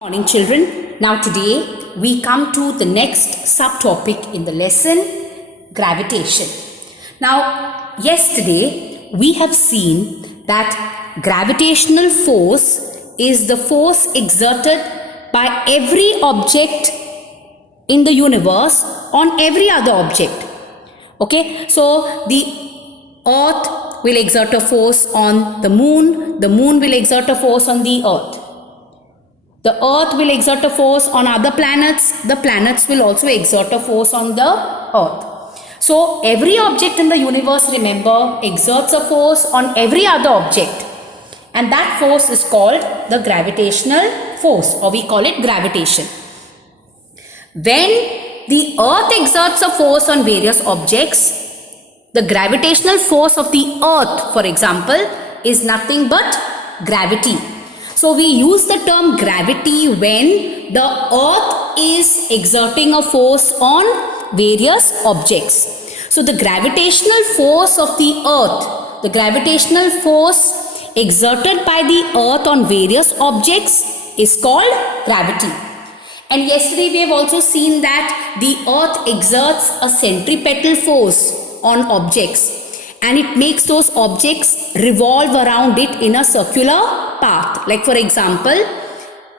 Morning children. Now today we come to the next subtopic in the lesson, gravitation. Now yesterday we have seen that gravitational force is the force exerted by every object in the universe on every other object. Okay, so the earth will exert a force on the moon will exert a force on the earth. The earth will exert a force on other planets. The planets will also exert a force on the earth. So every object in the universe, remember, exerts a force on every other object. And that force is called the gravitational force, or we call it gravitation. When the earth exerts a force on various objects, the gravitational force of the earth, for example, is nothing but gravity. So we use the term gravity when the earth is exerting a force on various objects. So the gravitational force of the earth, the gravitational force exerted by the earth on various objects is called gravity. And yesterday we have also seen that the earth exerts a centripetal force on objects, and it makes those objects revolve around it in a circular path. Like for example,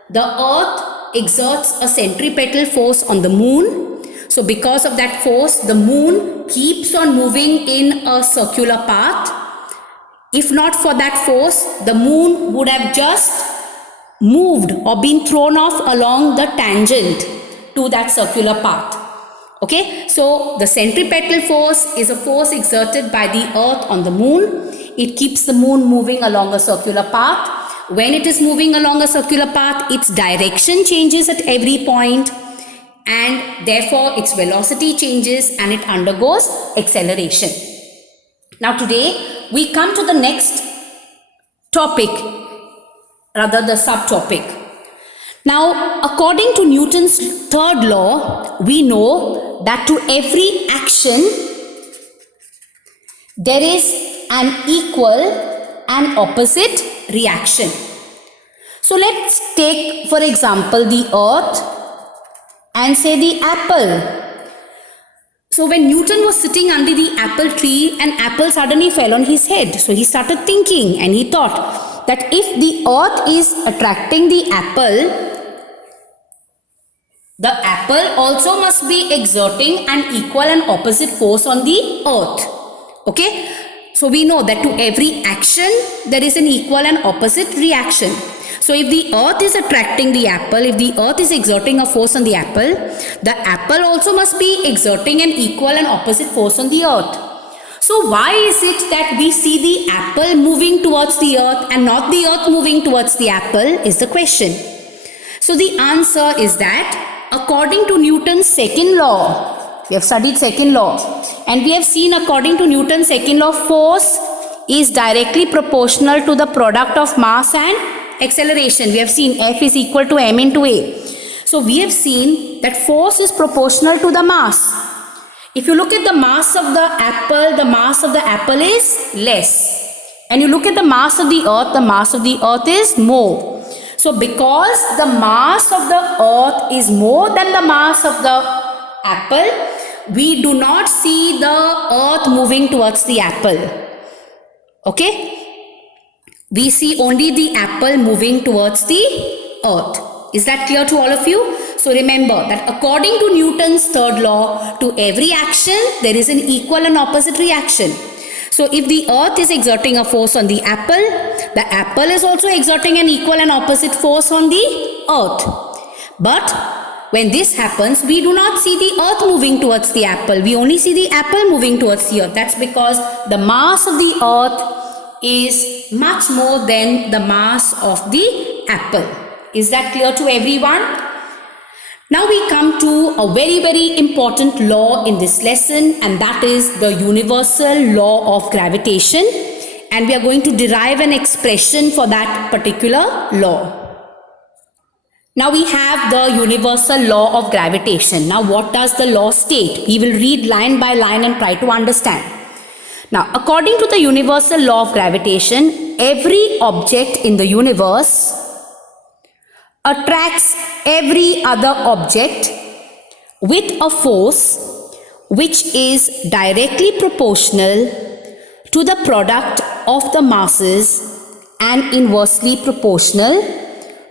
the earth exerts a centripetal force on the moon. So because of that force, the moon keeps on moving in a circular path. If not for that force, the moon would have just moved or been thrown off along the tangent to that circular path. Okay, so the centripetal force is a force exerted by the earth on the moon. It keeps the moon moving along a circular path. When it is moving along a circular path, its direction changes at every point, and therefore its velocity changes and it undergoes acceleration. Now today we come to the next topic, rather the subtopic. Now, according to Newton's third law, we know that to every action there is an equal and opposite reaction. So let's take, for example, the earth and say the apple. So when Newton was sitting under the apple tree, an apple suddenly fell on his head. So he started thinking and he thought that if the earth is attracting the apple also must be exerting an equal and opposite force on the earth. Okay, so we know that to every action there is an equal and opposite reaction. So if the earth is attracting the apple, if the earth is exerting a force on the apple also must be exerting an equal and opposite force on the earth. So why is it that we see the apple moving towards the earth and not the earth moving towards the apple is the question. So the answer is that according to Newton's second law, we have studied second law, and we have seen according to Newton's second law, force is directly proportional to the product of mass and acceleration. We have seen F is equal to m into a. So we have seen that force is proportional to the mass. If you look at the mass of the apple is less. And you look at the mass of the earth is more. So because the mass of the earth is more than the mass of the apple, we do not see the earth moving towards the apple. Okay? We see only the apple moving towards the earth. Is that clear to all of you? So remember that according to Newton's third law, to every action there is an equal and opposite reaction. So if the earth is exerting a force on the apple is also exerting an equal and opposite force on the earth. But when this happens, we do not see the earth moving towards the apple. We only see the apple moving towards the earth. That's because the mass of the earth is much more than the mass of the apple. Is that clear to everyone? Now we come to a very, very important law in this lesson, and that is the universal law of gravitation. And we are going to derive an expression for that particular law. Now we have the universal law of gravitation. Now what does the law state? We will read line by line and try to understand. Now according to the universal law of gravitation, every object in the universe attracts every other object with a force which is directly proportional to the product of the masses and inversely proportional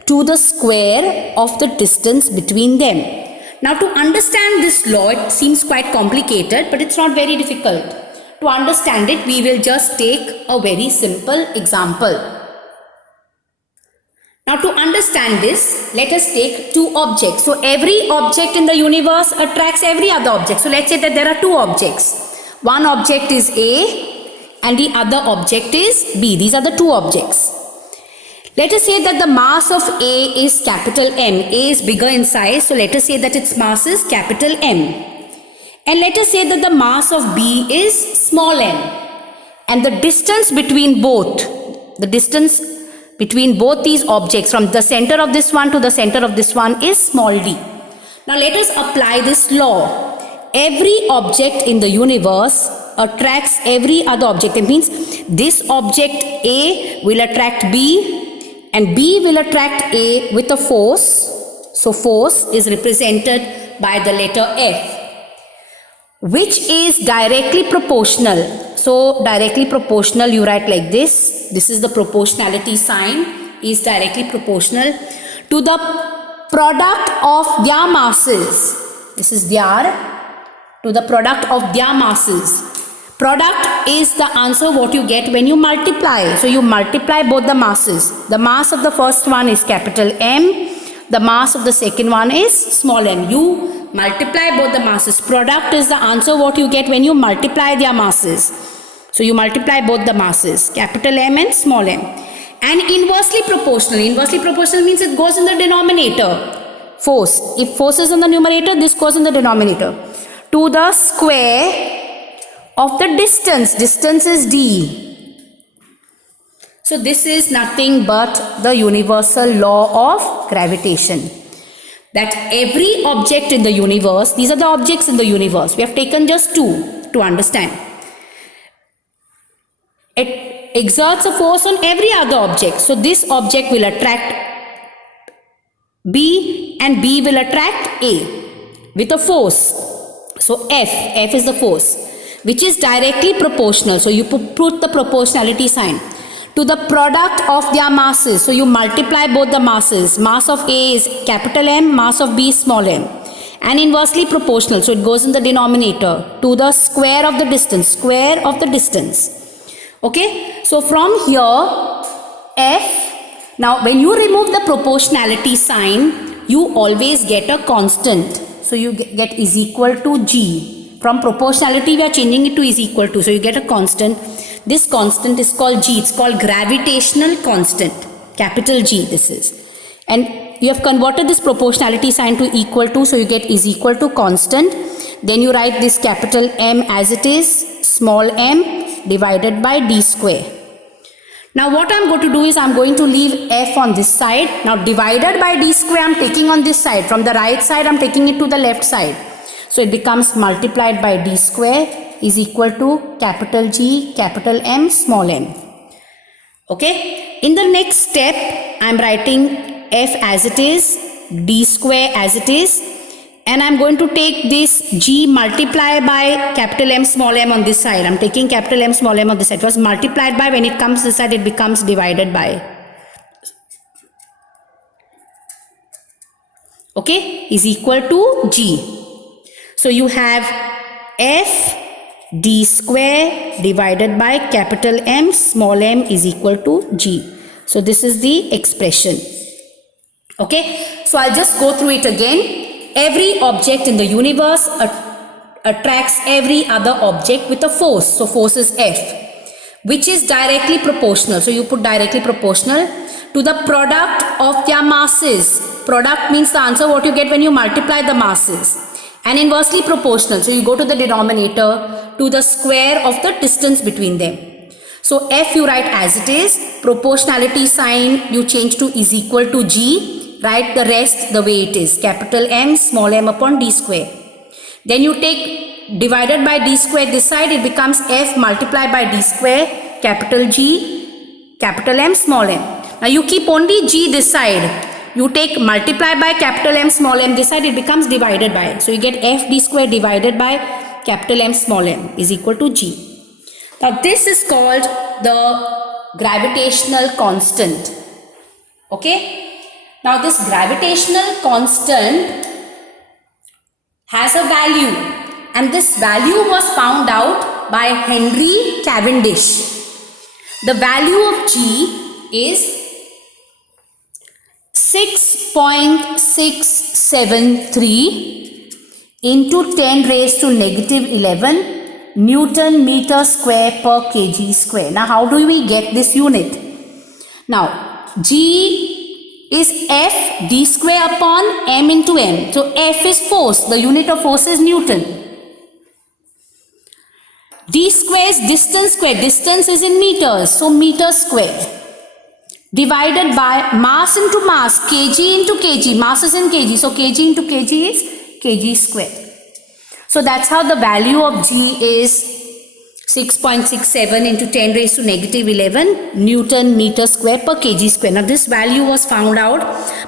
to the square of the distance between them. Now, to understand this law, it seems quite complicated, but it's not very difficult. To understand it, we will just take a very simple example. Now, to understand this, let us take two objects. So, every object in the universe attracts every other object. So, let's say that there are two objects. One object is A and the other object is B. These are the two objects. Let us say that the mass of A is capital M. A is bigger in size. So, let us say that its mass is capital M. And let us say that the mass of B is small m. And the distance between both, these objects from the center of this one to the center of this one is small d. Now let us apply this law. Every object in the universe attracts every other object. It means this object A will attract B and B will attract A with a force. So force is represented by the letter F, which is directly proportional. So directly proportional, you write like this. This is the proportionality sign, is directly proportional to the product of their masses. This is their, to the product of their masses. Product is the answer what you get when you multiply. So you multiply both the masses. The mass of the first one is capital M. The mass of the second one is small m. You multiply both the masses. Product is the answer what you get when you multiply their masses. So you multiply both the masses, capital M and small m. And inversely proportional. Inversely proportional means it goes in the denominator. Force. If force is in the numerator, this goes in the denominator. To the square of the distance. Distance is d. So this is nothing but the universal law of gravitation. That every object in the universe, these are the objects in the universe. We have taken just two to understand. It exerts a force on every other object. So this object will attract B and B will attract A with a force. So F is the force, which is directly proportional. So you put the proportionality sign to the product of their masses. So you multiply both the masses. Mass of A is capital M, mass of B is small m. And inversely proportional. So it goes in the denominator to the square of the distance. Square of the distance. Okay. So from here, F. Now when you remove the proportionality sign, you always get a constant. So you get is equal to G. From proportionality, we are changing it to is equal to. So you get a constant. This constant is called G. It's called gravitational constant. Capital G this is. And you have converted this proportionality sign to equal to. So you get is equal to constant. Then you write this capital M as it is. Small m divided by d square. Now what I am going to do is I am going to leave F on this side. Now divided by d square I am taking on this side. From the right side I am taking it to the left side. So it becomes multiplied by d square is equal to capital G, capital M, small m. Okay. In the next step I am writing F as it is, d square as it is. And I am going to take this G multiply by capital M small m on this side. I am taking capital M small m on this side. It was multiplied by, when it comes this side it becomes divided by. Okay, is equal to G. So you have F d square divided by capital M small m is equal to G. So this is the expression. Okay, so I'll just go through it again. Every object in the universe attracts every other object with a force. So force is F, which is directly proportional. So you put directly proportional to the product of their masses. Product means the answer what you get when you multiply the masses. And inversely proportional. So you go to the denominator to the square of the distance between them. So F you write as it is. Proportionality sign you change to is equal to G. Write the rest the way it is. Capital M small m upon d square. Then you take divided by d square this side. It becomes F multiplied by d square. Capital G, capital M small m. Now you keep only G this side. You take multiply by capital M small m, this side it becomes divided by. So you get f d square divided by capital M small m is equal to g. Now this is called the gravitational constant. Okay. Now this gravitational constant has a value, and this value was found out by Henry Cavendish. The value of G is 6.673 into 10 raised to negative 11 Newton meter square per kg square. Now how do we get this unit? Now G is F d square upon m into m. So F is force. The unit of force is Newton. D square is distance square. Distance is in meters. So meter square. Divided by mass into mass. Kg into kg. Mass is in kg. So kg into kg is kg square. So that's how the value of G is 6.67 into 10 raised to negative 11 Newton meter square per kg square. Now this value was found out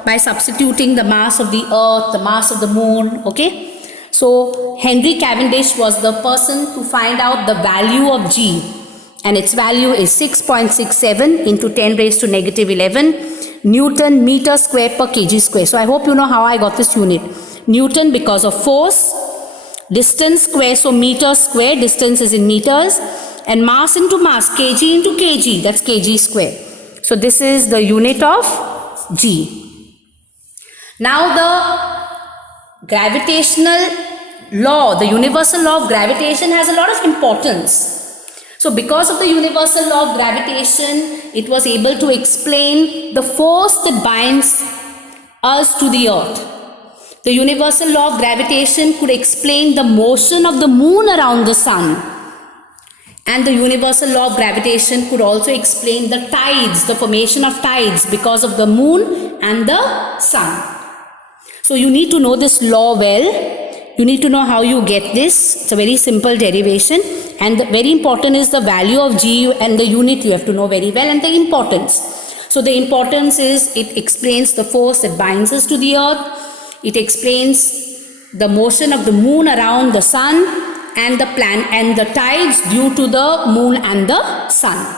by substituting the mass of the earth, the mass of the moon. Okay. So Henry Cavendish was the person to find out the value of G, and its value is 6.67 into 10 raised to negative 11 Newton meter square per kg square. So I hope you know how I got this unit. Newton because of force, distance square, so meter square, distance is in meters, and mass into mass, kg into kg, that's kg square. So this is the unit of G. Now the gravitational law, the universal law of gravitation has a lot of importance. So because of the universal law of gravitation, it was able to explain the force that binds us to the earth. The universal law of gravitation could explain the motion of the moon around the sun. And the universal law of gravitation could also explain the tides, the formation of tides because of the moon and the sun. So you need to know this law well. You need to know how you get this. It's a very simple derivation. And very important is the value of G, and the unit you have to know very well, and the importance. So the importance is it explains the force that binds us to the earth. It explains the motion of the moon around the sun and the tides due to the moon and the sun.